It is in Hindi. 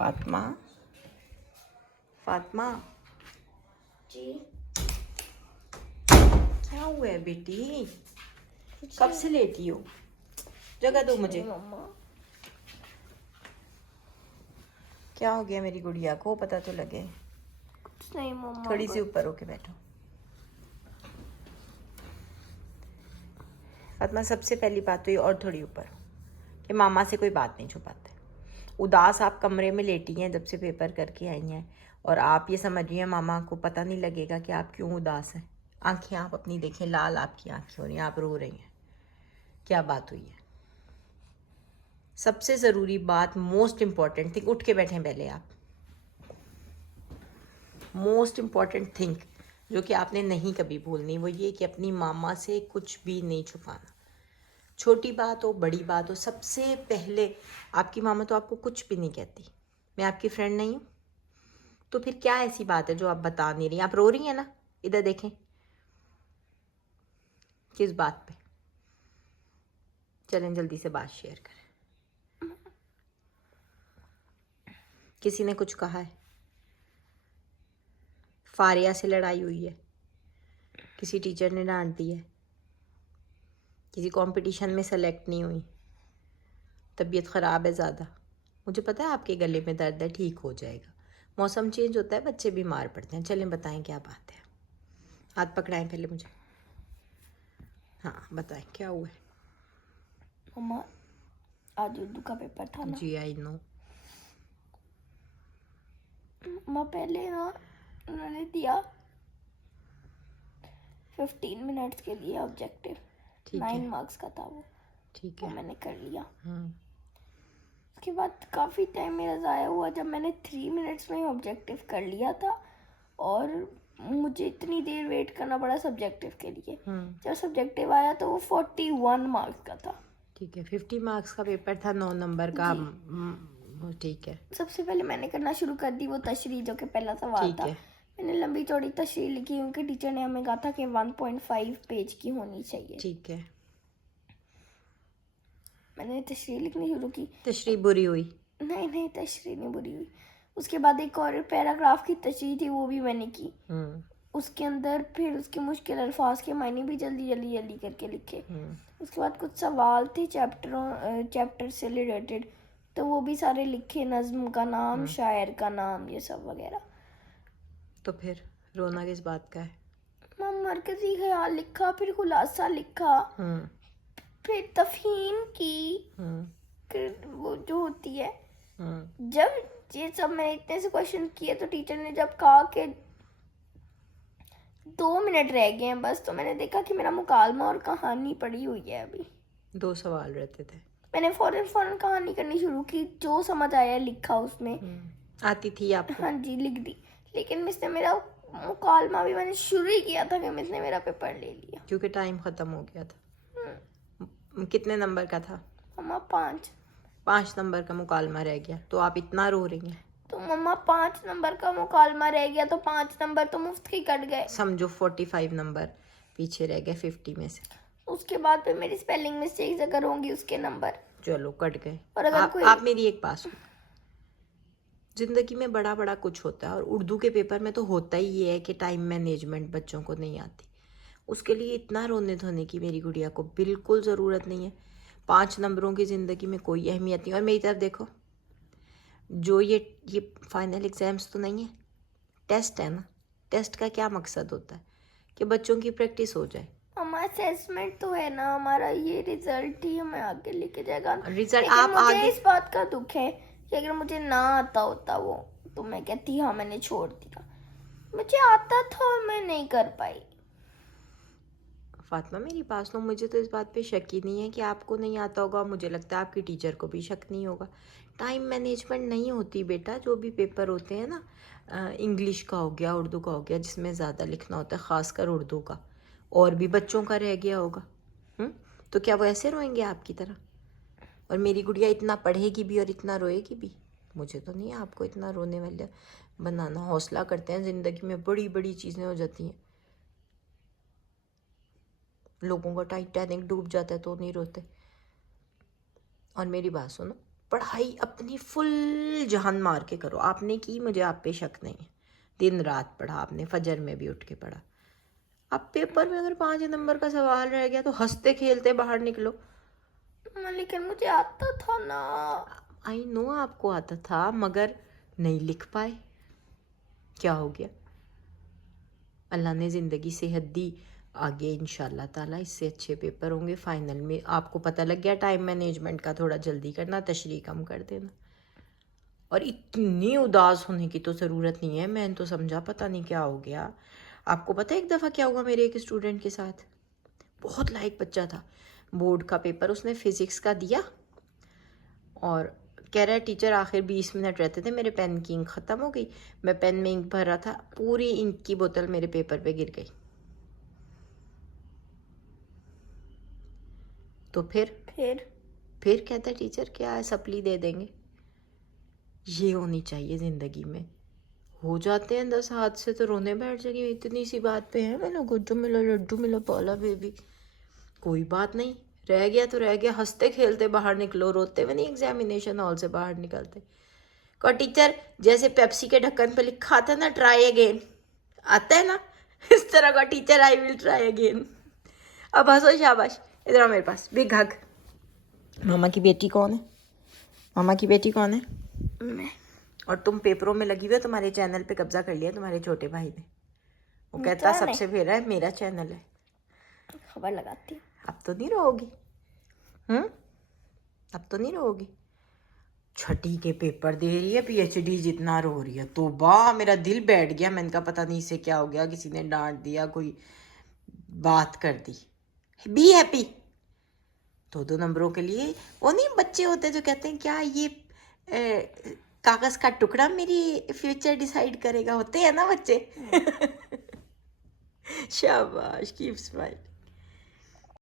फातिमा, फातिमा जी क्या हुआ है बेटी? कुछ कब नहीं, से लेटी हो? जगह दो कुछ मुझे। नहीं मम्मा। क्या हो गया मेरी गुड़िया को? पता तो लगे। कुछ नहीं मम्मा, थोड़ी सी बस ऊपर होके बैठो। फातिमा, सबसे पहली बात तो ये और थोड़ी ऊपर हो कि मामा से कोई बात नहीं छुपाते। उदास आप कमरे में लेटी हैं जब से पेपर करके आई हैं, और आप ये समझ रही हैं मामा को पता नहीं लगेगा कि आप क्यों उदास हैं। आंखें आप अपनी देखें, लाल आपकी आंखें हो रही हैं, आप रो रही हैं। क्या बात हुई है? सबसे ज़रूरी बात, मोस्ट इम्पॉर्टेंट थिंग, उठ के बैठें पहले आप। मोस्ट इम्पॉर्टेंट थिंग जो कि आपने नहीं कभी भूलनी, वो ये कि अपनी मामा से कुछ भी नहीं छुपाना। छोटी बात हो, बड़ी बात हो, सबसे पहले आपकी मामा तो आपको कुछ भी नहीं कहती। मैं आपकी फ्रेंड नहीं हूँ? तो फिर क्या ऐसी बात है जो आप बता नहीं रही? आप रो रही हैं ना? इधर देखें। किस बात पे? चलें जल्दी से बात शेयर करें। किसी ने कुछ कहा है? फारिया से लड़ाई हुई है? किसी टीचर ने डांट दी है? किसी कंपटीशन में सेलेक्ट नहीं हुई? तबीयत ख़राब है ज़्यादा? मुझे पता है आपके गले में दर्द है, ठीक हो जाएगा। मौसम चेंज होता है, बच्चे बीमार पड़ते हैं। चलें बताएं क्या बात है। हाथ पकड़ाएं पहले मुझे। हाँ बताएं क्या हुआ है। मम्मा, आज उर्दू का पेपर था ना। जी आई नो। मम्मा, पहले ना उन्होंने दिया 15 मिनट्स के लिए ऑब्जेक्टिव। ठीक 9 है, मार्क्स का था वो ठीक वो है। मैंने कर लिया। हाँ, उसके बाद काफ़ी टाइम मेरा ज़ाया हुआ जब मैंने 3 मिनट्स में ऑब्जेक्टिव कर लिया था, और मुझे इतनी देर वेट करना पड़ा सब्जेक्टिव के लिए। जब सब्जेक्टिव आया तो वो 41 मार्क्स का था। ठीक है। 50 मार्क्स का पेपर था, 9 नंबर का। जी। ठीक है, सबसे पहले मैंने करना शुरू कर दी वो तशरीह, जो कि पहला सवाल ठीक था। है, मैंने लंबी चौड़ी तशरीह लिखी क्योंकि टीचर ने हमें कहा था कि 1.5 पेज की होनी चाहिए। ठीक है। मैंने तशरीह लिखनी शुरू की। तशरीह बुरी हुई? नहीं नहीं, तशरीह नहीं बुरी हुई। उसके बाद एक और पैराग्राफ की तशरीह थी, वो भी मैंने की। उसके अंदर फिर उसके मुश्किल अल्फाज के मायने भी जल्दी जल्दी जल्दी करके लिखे। उसके बाद कुछ सवाल थे चैप्टर से रिलेटेड, तो वो भी सारे लिखे। नज्म का नाम, शायर का नाम, ये सब वगैरह। तो फिर रोना किस बात का है? मरकजी ख्याल लिखा, फिर खुलासा लिखा, फिर तफहीम की, फिर वो जो होती है। जब ये सब मैंने इतने से क्वेश्चन किए तो टीचर ने जब कहा कि 2 मिनट रह गए हैं बस, तो मैंने देखा कि मेरा मुकालमा और कहानी पड़ी हुई है अभी। 2 सवाल रहते थे। मैंने फौरन कहानी करनी शुरू की, जो समझ आया लिखा उसमें। आती थी आपको? हाँ जी, लिख दी। लेकिन मिस ने मेरा मुकालमा भी मैंने शुरू ही किया था कि मिस ने मेरा पेपर ले लिया। क्योंकि टाइम ख़त्म हो गया था। कितने नंबर का था? मम्मा 5। 5 नंबर का मुकालमा रह गया, तो आप इतना रो रही हैं? तो मम्मा 5 नंबर का मुकालमा रह गया तो 5 नंबर तो मुफ्त के कट गए। समझो 45 नंबर पीछे रह गए 50 में से। उसके बाद फिर मेरी स्पेलिंग मिस्टेक्स अगर होंगी उसके नंबर, चलो कट गए। और अगर आप मेरी एक बात सुनो। ज़िंदगी में बड़ा बड़ा कुछ होता है, और उर्दू के पेपर में तो होता ही ये है कि टाइम मैनेजमेंट बच्चों को नहीं आती। उसके लिए इतना रोने धोने की मेरी गुड़िया को बिल्कुल ज़रूरत नहीं है। 5 नंबरों की ज़िंदगी में कोई अहमियत नहीं। और मेरी तरफ देखो, जो ये फाइनल एग्ज़ाम्स तो नहीं है, टेस्ट है ना। टेस्ट का क्या मकसद होता है? कि बच्चों की प्रैक्टिस हो जाए। हमारा असेसमेंट तो है ना, हमारा ये रिजल्ट ही हमें आगे लेके जाएगा। रिजल्ट लेकिन आप मुझे आगे, इस बात का दुख है कि अगर मुझे ना आता होता वो, तो मैं कहती हाँ मैंने छोड़ दिया। मुझे आता था और मैं नहीं कर पाई। फातिमा मेरी बात सुनो, मुझे तो इस बात पे शक ही नहीं है कि आपको नहीं आता होगा। मुझे लगता है आपकी टीचर को भी शक नहीं होगा। टाइम मैनेजमेंट नहीं होती बेटा। जो भी पेपर होते हैं ना, इंग्लिश का हो गया, उर्दू का हो गया, जिसमें ज़्यादा लिखना होता है, ख़ासकर उर्दू का, और भी बच्चों का रह गया होगा। तो क्या वो ऐसे रोएंगे आपकी तरह? और मेरी गुड़िया इतना पढ़ेगी भी और इतना रोएगी भी? मुझे तो नहीं है आपको इतना रोने वाले बनाना। हौसला करते हैं, ज़िंदगी में बड़ी बड़ी चीज़ें हो जाती हैं। लोगों का टाइटैनिक डूब जाता है तो नहीं रोते। और मेरी बात सुनो, पढ़ाई अपनी फुल जान मार के करो। आपने की, मुझे आप पे शक नहीं है, दिन रात पढ़ा आपने, फजर में भी उठ के पढ़ा। अब पेपर में अगर 5 नंबर का सवाल रह गया तो हंसते खेलते बाहर निकलो। लेकिन मुझे आता था ना। आई नो आपको आता था, मगर नहीं लिख पाए, क्या हो गया? अल्लाह ने ज़िंदगी सेहत दी, आगे इंशाल्लाह ताला इससे अच्छे पेपर होंगे। फाइनल में आपको पता लग गया टाइम मैनेजमेंट का, थोड़ा जल्दी करना, तशरीह कम कर देना। और इतनी उदास होने की तो ज़रूरत नहीं है, मैंने तो समझा पता नहीं क्या हो गया। आपको पता है एक दफ़ा क्या हुआ मेरे एक स्टूडेंट के साथ? बहुत लायक बच्चा था, बोर्ड का पेपर उसने फ़िज़िक्स का दिया और कह रहा है टीचर आखिर 20 मिनट रहते थे, मेरे पेन की इंक ख़त्म हो गई, मैं पेन में इंक भर रहा था, पूरी इंक की बोतल मेरे पेपर पे गिर गई। तो फिर कहता है टीचर क्या है, सप्ली दे देंगे। ये होनी चाहिए ज़िंदगी में। हो जाते हैं 10 हाथ से तो रोने बैठ जाएंगे, इतनी सी बात पे है मैंने गुड्डू मिला लड्डू मिला पाला बेबी। कोई बात नहीं, रह गया तो रह गया, हंसते खेलते बाहर निकलो, रोते हुए नहीं एग्जामिनेशन हॉल से बाहर निकलते। को टीचर जैसे पेप्सी के ढक्कन पे लिखा था ना ट्राई अगेन, आता है ना, इस तरह का teacher I will try again. अब हंसो, शाबाश, इधर आओ मेरे पास, बिग हग। मामा की बेटी कौन है? मामा की बेटी कौन है? मैं। और तुम पेपरों में लगी हुई हो, तुम्हारे चैनल पे कब्जा कर लिया तुम्हारे छोटे भाई ने। वो कहता चैनल है? सबसे फेरा है, मेरा चैनल है। खबर लगाती हूँ। अब तो नहीं रोगी? अब तो नहीं रोगी? छठी के पेपर दे रही है, पीएचडी जितना रो रही है। तो वाह, मेरा दिल बैठ गया, मैंने कहा पता नहीं इसे क्या हो गया, किसी ने डांट दिया, कोई बात कर दी। Be happy. 2 नंबरों के लिए वो नहीं बच्चे होते जो कहते हैं क्या ये कागज का टुकड़ा मेरी फ्यूचर डिसाइड करेगा, होते हैं ना बच्चे। शाबाश, कीप स्माइल।